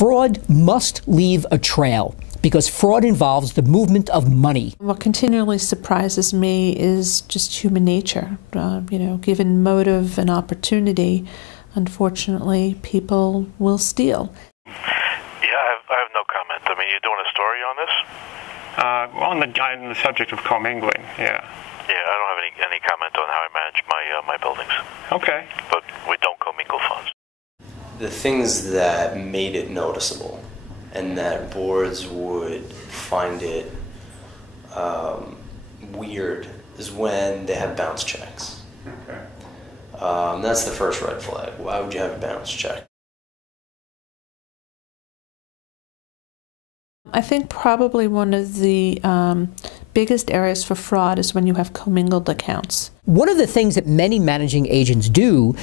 Fraud must leave a trail because fraud involves the movement of money. What continually surprises me is just human nature. Given motive and opportunity, unfortunately, people will steal. Yeah, I have no comment. I mean, you're doing a story on this? On the subject of commingling, yeah. Yeah, I don't have any comment on how I manage my buildings. Okay. But we don't commingle funds. The things that made it noticeable and that boards would find it weird is when they have bounce checks. Okay. That's the first red flag. Why would you have a bounce check? I think probably one of the biggest areas for fraud is when you have commingled accounts. One of the things that many managing agents do,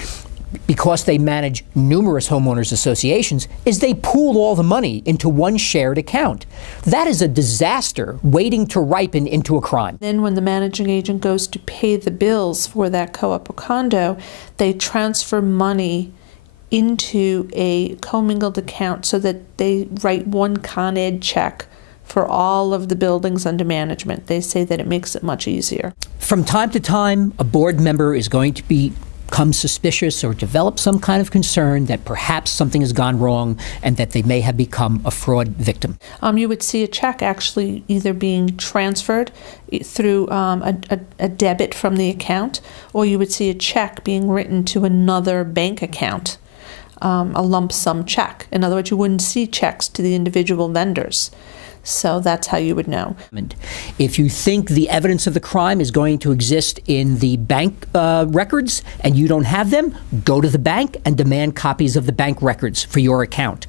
because they manage numerous homeowners associations, is they pool all the money into one shared account. That is a disaster waiting to ripen into a crime. Then when the managing agent goes to pay the bills for that co-op or condo, they transfer money into a commingled account so that they write one Con Ed check for all of the buildings under management. They say that it makes it much easier. From time to time, a board member is going to become suspicious or develop some kind of concern that perhaps something has gone wrong and that they may have become a fraud victim. You would see a check actually either being transferred through a debit from the account, or you would see a check being written to another bank account, a lump sum check. In other words, you wouldn't see checks to the individual vendors. So that's how you would know. If you think the evidence of the crime is going to exist in the bank records and you don't have them, go to the bank and demand copies of the bank records for your account.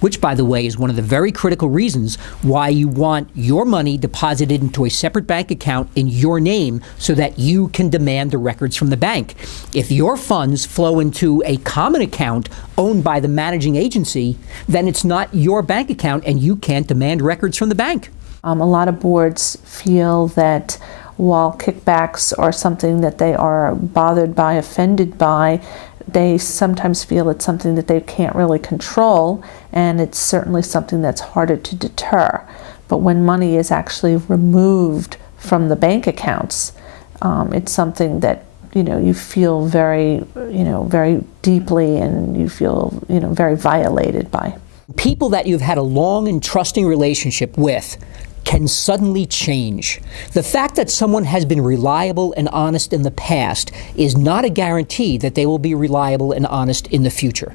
Which, by the way, is one of the very critical reasons why you want your money deposited into a separate bank account in your name so that you can demand the records from the bank. If your funds flow into a common account owned by the managing agency, then it's not your bank account and you can't demand records from the bank. A lot of boards feel that while kickbacks are something that they are bothered by, offended by, they sometimes feel it's something that they can't really control, and it's certainly something that's harder to deter. But when money is actually removed from the bank accounts, it's something that you feel very deeply, and you feel very violated by. People that you've had a long and trusting relationship with can suddenly change. The fact that someone has been reliable and honest in the past is not a guarantee that they will be reliable and honest in the future.